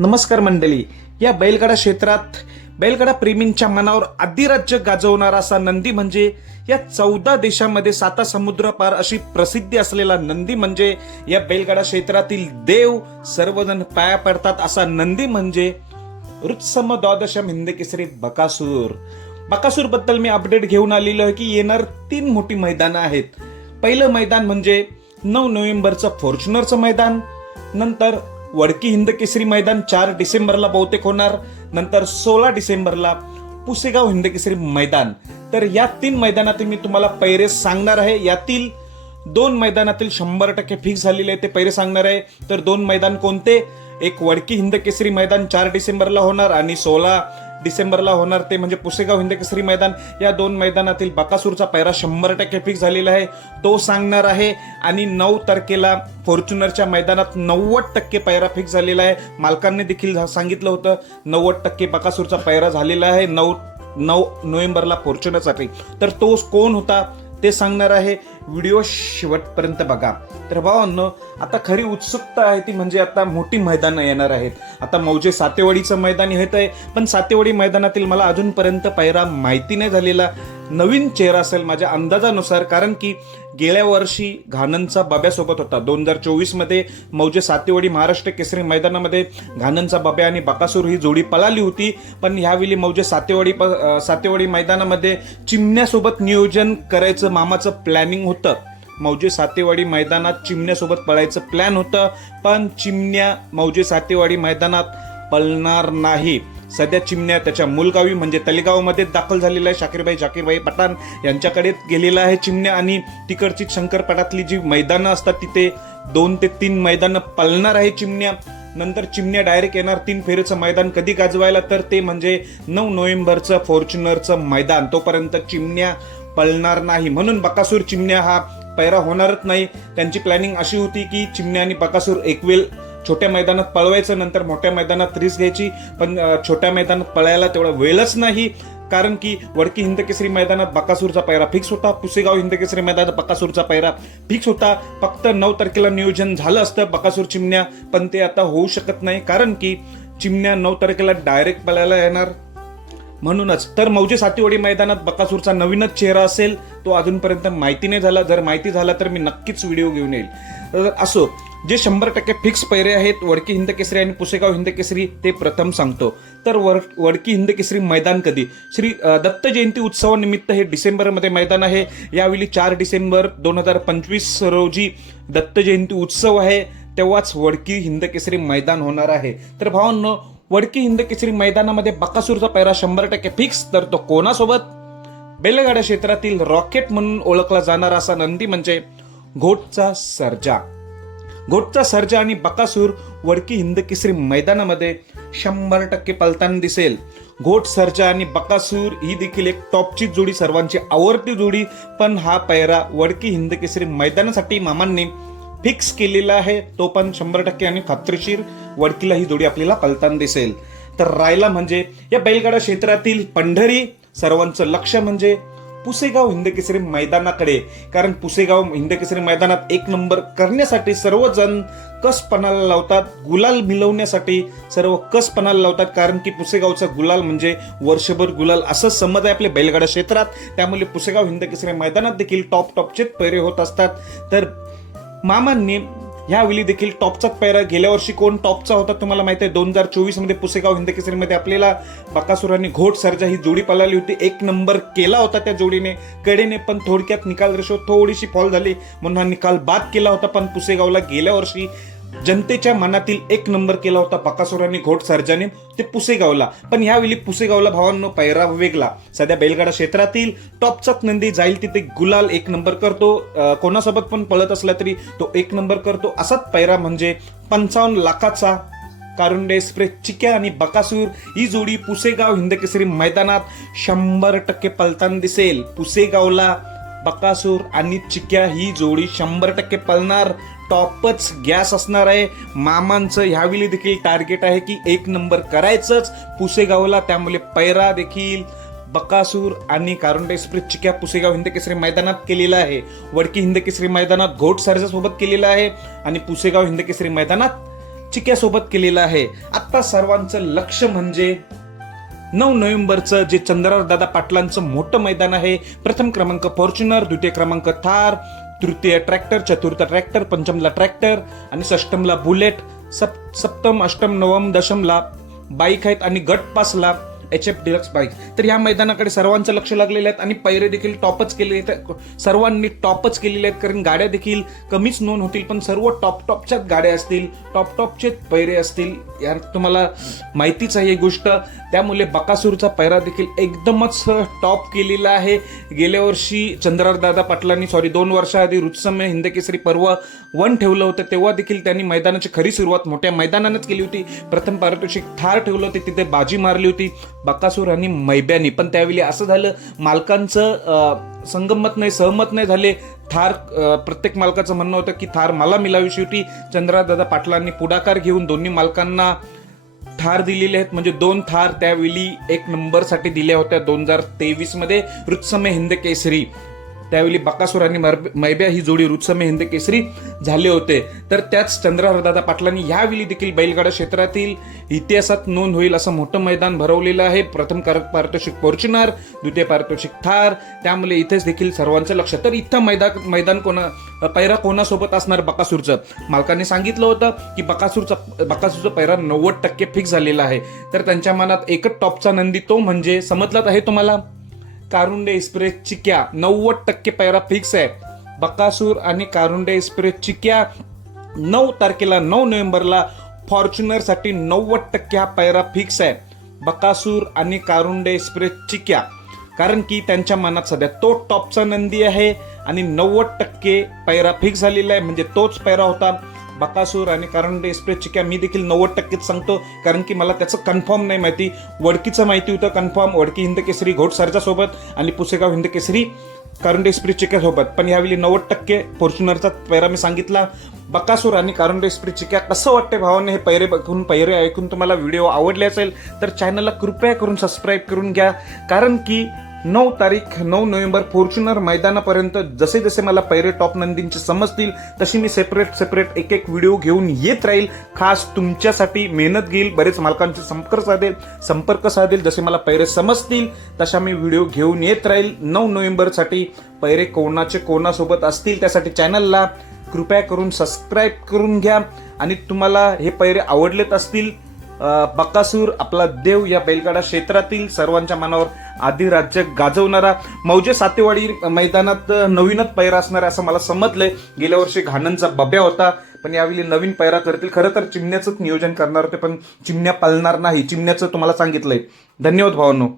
नमस्कार मंडळी. या बैलगाडा क्षेत्रात बैलगाडा प्रेमींच्या मनावर अधिराज्य गाजवणारा असा नंदी म्हणजे या चौदा देशामध्ये साता समुद्र पार अशी प्रसिद्धी असलेला नंदी म्हणजे या बैलगाडा क्षेत्रातील देव सर्वजण पाया पडतात असा नंदी म्हणजे रुत्सम द्वादशम हिंद केसरी बकासूर. बकासूरबद्दल मी अपडेट घेऊन आलेलो आहे की येणार तीन मोठी मैदानं आहेत. पहिलं मैदान म्हणजे नऊ नोव्हेंबरचं फॉर्च्युनरचं मैदान नंतर वडकी हिंद केसरी मैदान चार डिसेंबरला बहुतेक होणार नंतर सोळा डिसेंबरला पुसेगाव हिंद केसरी मैदान. तर या तीन मैदानातील मी तुम्हाला पैरे सांगणार आहे. यातील दोन मैदानातील शंभर टक्के फिक्स झालेले आहे ते पैरे सांगणार आहे. तर दोन मैदान कोणते? एक वडकी हिंद केसरी मैदान चार डिसेंबरला होणार आणि सोळा डिसेंबरला होणार ते म्हणजे पुसेगाव हिंदकेसरी मैदान. या दोन मैदानातील बकासूरचा पैरा शंभर टक्के फिक्स झालेला आहे. तो सांगणार आहे आणि नऊ तारखेला फॉर्च्युनरच्या मैदानात नव्वद टक्के पैरा फिक्स झालेला आहे. मालकांनी देखील झा- सांगितलं होतं नव्वद टक्के बकासूरचा पैरा झालेला आहे. नऊ नऊ नोव्हेंबरला फॉर्च्युनरसाठी. तर तो कोण होता? ते सांगणार आहे व्हिडिओ शेवटपर्यंत बघा. तर भावांनो आता खरी उत्सुकता आहे ती म्हणजे आता मोठी मैदानं येणार आहेत. आता मौजे सातेवाडीचं मैदान येत आहे पण सातेवाडी मैदानातील मला अजूनपर्यंत पैरा माहिती नाही झालेला. नवीन चेहरा असेल माझ्या अंदाजानुसार कारण की गेल्या वर्षी घाणनचा बाब्यासोबत होता. दोन हजार चोवीसमध्ये मौजे सातेवाडी महाराष्ट्र केसरी मैदानामध्ये घाणनचा बाब्या आणि बकासूर ही जोडी पळाली होती. पण ह्यावेळी मौजे सातेवाडी प- सातेवाडी मैदानामध्ये चिमण्यासोबत नियोजन करायचं मामाचं प्लॅनिंग होतं. मौजे सातेवाडी मैदानात चिमण्यासोबत पळायचं प्लॅन होतं पण चिमण्या मौजे सातेवाडी मैदानात पळणार नाही. सध्या चिमण्या त्याच्या मूलगावी म्हणजे तलेगावमध्ये दाखल झालेला आहे शाकीरबाई शाकीरबाई पठाण यांच्याकडे गेलेला आहे चिमण्या आणि तिकडची शंकरपटातली जी मैदानं असतात तिथे दोन ते तीन मैदानं पळणार आहे चिमण्या. नंतर चिमण्या डायरेक्ट येणार तीन फेरीचं मैदान कधी गाजवायला तर ते म्हणजे नऊ नोव्हेंबरचं फॉर्च्युनरचं मैदान. तोपर्यंत चिमण्या पळणार नाही. म्हणून बकासूर चिमण्या हा पैरा होणारच नाही. त्यांची प्लॅनिंग अशी होती की चिमण्या आणि बकासूर एकवेल छोट्या मैदानात पळवायचं नंतर मोठ्या मैदानात रिस्क घ्यायची पण छोट्या मैदानात पळायला तेवढा वेळच नाही. कारण की वडकी हिंदकेसरी मैदानात बकासूरचा पैरा फिक्स होता पुसेगाव हिंदकेसरी मैदानात बकासूरचा पैरा फिक्स होता. फक्त नऊ तारखेला नियोजन झालं असतं बकासूर चिमण्या पण ते आता होऊ शकत नाही. कारण की चिमण्या नऊ तारखेला डायरेक्ट पळायला येणार. म्हणूनच तर मौजे सातीवडी मैदानात बकासूरचा नवीनच चेहरा असेल तो अजूनपर्यंत माहिती नाही झाला. जर माहिती झाला तर मी नक्कीच व्हिडिओ घेऊन येईल. असो जे शंभर टक्के फिक्स पैरे आहेत वडकी हिंद केसरी आणि पुसेगाव हिंद केसरी ते प्रथम सांगतो. तर वर वडकी हिंद केसरी मैदान कधी? श्री दत्त जयंती उत्सवानिमित्त हे डिसेंबरमध्ये मैदान आहे. यावेळी चार डिसेंबर दोन हजार पंचवीस रोजी दत्त जयंती उत्सव आहे. तेव्हाच वडकी हिंद केसरी मैदान होणार आहे. तर भावांनो वडकी हिंद केसरी मैदानामध्ये बकासूरचा पैरा शंभर टक्के फिक्स तर तो कोणासोबत? बेलगाड्या क्षेत्रातील रॉकेट म्हणून ओळखला जाणारा असा नंदी म्हणजे घोटचा सर्जा. घोटचा सर्जा आणि बकासूर वडकी हिंद केसरी मैदानामध्ये शंभर टक्के पलताना दिसेल. घोट सर्जा आणि बकासूर ही देखील एक टॉपची जोडी सर्वांची आवडती जोडी. पण हा पैरा वडकी हिंद केसरी मैदानासाठी मामांनी फिक्स केलेला आहे. तो पण शंभर टक्के आणि खात्रीशीर वडकीला ही जोडी आपल्याला पलताना दिसेल. तर रायला म्हणजे या बैलगाडा क्षेत्रातील पंढरी. सर्वांचं लक्ष म्हणजे पुसेगाव हिंदकेसरी मैदानाकडे. कारण पुसेगाव हिंदकेसरी मैदानात एक नंबर करण्यासाठी सर्वजण कसपणाला लावतात गुलाल मिळवण्यासाठी सर्व कसपणाला लावतात कारण की पुसेगावचा गुलाल म्हणजे वर्षभर गुलाल असं समज आहे आपल्या बैलगाडा क्षेत्रात. त्यामुळे पुसेगाव हिंदकेसरी मैदानात देखील टॉप टॉपचेच पैरे होत असतात. तर मामांनी ह्यावेळी देखील टॉपचाच पैरा गेल्या वर्षी कोण टॉपचा होता तुम्हाला माहिती आहे. दोन हजार चोवीसमध्ये पुसेगाव हिंद केसरीमध्ये आपल्याला बकासुरांनी घोट सर्जा ही जोडी पळाली होती. एक नंबर केला होता त्या जोडीने. कडेने पण थोडक्यात निकाल रेशो थोडीशी फॉल झाली. म्हणून हा निकाल बाद केला होता. पण पुसेगावला गेल्या वर्षी जनतेच्या मनातील एक नंबर केला होता बकासुरांनी घोट सर्जाने ते पुसेगावला. पण ह्यावेळी पुसेगावला भावांनो पैरा वेगला. सध्या बैलगाडा क्षेत्रातील टॉपचाच नंदी जाईल तिथे गुलाल एक नंबर करतो. कोणासोबत पण पळत असला तरी तो एक नंबर करतो. असाच पैरा म्हणजे पंचावन्न लाखाचा कारुंडे एक्सप्रेस चिक्या आणि बकासूर. ही जोडी पुसेगाव हिंदकेसरी मैदानात शंभर टक्के पलताना दिसेल. पुसेगावला बकासूर आणि चिक्या ही जोडी शंभर टक्के पळणार. टॉपच गॅस असणार आहे. मामांचं ह्यावेळी देखील टार्गेट आहे की एक नंबर करायचंच. पुसेगावला त्यामुळे पैरा देखील. बकासूर आणि कारुंडा एक्सप्रेस चिक्या पुसेगाव हिंदकेसरी मैदानात केलेला आहे. वडकी हिंदकेसरी मैदानात घोट सरजासोबत केलेला आहे आणि पुसेगाव हिंदकेसरी मैदानात चिक्यासोबत केलेलं आहे. आत्ता सर्वांचं लक्ष म्हणजे नऊ नोव्हेंबरचं जे चंद्रावर दादा पाटलांचं मोठं मैदान आहे प्रथम क्रमांक फॉर्च्युनर द्वितीय क्रमांक थार तृतीय ट्रॅक्टर चतुर्थ ट्रॅक्टर पंचमला ट्रॅक्टर आणि षष्टमला बुलेट सप सप्तम अष्टम नवम दशमला बाईक आहेत आणि गट पासला एच एफ डिलक्स बाईक तर या मैदानाकडे सर्वांचं लक्ष लागलेलं आहेत आणि पैरे देखील टॉपच केलेले आहेत. सर्वांनी टॉपच केलेले आहेत कारण गाड्या देखील कमीच नोंद होतील पण सर्व टॉप टॉपच्याच गाड्या असतील टॉप टॉपचे पैरे असतील यार तुम्हाला माहितीच आहे ही गोष्ट. त्यामुळे बकासूरचा पैरा देखील एकदमच टॉप केलेला आहे. गेल्या वर्षी चंद्रारदादा पाटलांनी सॉरी दोन वर्षाआधी रुत्सम्य हिंदकेसरी पर्व वन ठेवलं होतं तेव्हा देखील त्यांनी मैदानाची खरी सुरुवात मोठ्या मैदानानंच केली होती. प्रथम पारितोषिक थार ठेवलं होते तिथे बाजी मारली होती. बकासूर आणि मैब्यानी. पण त्यावेळी असं झालं मालकांचं संगमत नाही सहमत नाही झाले. थार प्रत्येक मालकाचं म्हणणं होतं की थार मला मिळावी शेवटी. चंद्रादादा पाटलांनी पुढाकार घेऊन दोन्ही मालकांना थार दिलेले आहेत. म्हणजे दोन थार त्यावेळी एक नंबरसाठी दिल्या होत्या दोन हजार तेवीसमध्ये. रुत्समे हिंद केसरी. त्यावेळी बकासूर आणि मरब- मैब्या ही जोडी रुत्समे हिंद केसरी झाले होते. तर त्याच चंद्रहरदादा पाटलांनी यावेळी देखील बैलगाडा क्षेत्रातील इतिहासात नोंद होईल असं मोठं मैदान भरवलेलं आहे. प्रथम पारितोषिक फॉर्च्युनर द्वितीय पारितोषिक थार त्यामुळे इथेच देखील सर्वांचं लक्ष. तर इथं मैदान मैदान कोणा पैरा कोणासोबत असणार बकासूरचं? मालकाने सांगितलं होतं की बकासूरचा बकासूरचा पैरा नव्वद टक्के फिक्स झालेला आहे. तर त्यांच्या मनात एकच टॉपचा नंदी तो म्हणजे समजलाच आहे तुम्हाला? कारुंडे एक्सप्रेस चिक्या. नव्वद टक्के पैरा फिक्स आहे. बकासूर आणि कारुंडे एक्सप्रेस चिक्या. नऊ तारखेला नऊ नोव्हेंबरला फॉर्च्युनरसाठी नव्वद टक्के हा पैरा फिक्स आहे. बकासूर आणि कारुंडे एक्सप्रेस चिक्या. कारण की त्यांच्या मनात सध्या तो टॉपचा नंदी आहे आणि नव्वद टक्के पैरा फिक्स झालेला आहे. म्हणजे तोच पैरा होता. बकासूर आणि कारण एक्सप्रेस चिक्या मी देखील नव्वद टक्केच सांगतो. कारण की मला त्याचं कन्फर्म नाही माहिती. वडकीचं माहिती होतं कन्फर्म वडकी हिंद केसरी सोबत आणि पुसेगाव हिंद केसरी कारण एक्सप्रेस चिक्या सोबत. पण यावेळी नव्वद टक्के फॉर्च्युनरचा पैरा मी सांगितला. बकासूर आणि कारुंड एक्सप्रेस चिक्या कसं वाटते भावाने हे पैरे बघून पैरे ऐकून तुम्हाला व्हिडिओ आवडले असेल तर चॅनलला कृपया करून सबस्क्राईब करून घ्या. कारण की नऊ तारीख नऊ नोव्हेंबर फॉर्च्युनर मैदानापर्यंत जसे जसे मला पैरे टॉप नंदींचे समजतील तशी मी सेपरेट सेपरेट एक एक व्हिडिओ घेऊन येत राहील. खास तुमच्यासाठी मेहनत घेईल बरेच मालकांचे संपर्क साधेल संपर्क साधेल जसे मला पैरे समजतील तशा मी व्हिडिओ घेऊन येत राहील. नऊ नोव्हेंबरसाठी पैरे कोणाचे कोणासोबत असतील त्यासाठी चॅनलला कृपया करून सबस्क्राईब करून घ्या. आणि तुम्हाला हे पैरे आवडलेत असतील बकासूर आपला देव या बैलगाडा क्षेत्रातील सर्वांच्या मनावर आधी राज्य गाजवणारा मौजे सातेवाडी मैदानात नवीनच पैरा असणार आहे असं मला समजलंय. गेल्या वर्षी घाणंचा बब्या होता पण यावेळी नवीन पैरा करतील. खरं तर चिमण्याचंच नियोजन करणार होते पण चिमण्या पालणार नाही. चिमण्याचं तुम्हाला सांगितलंय. धन्यवाद भावांनो.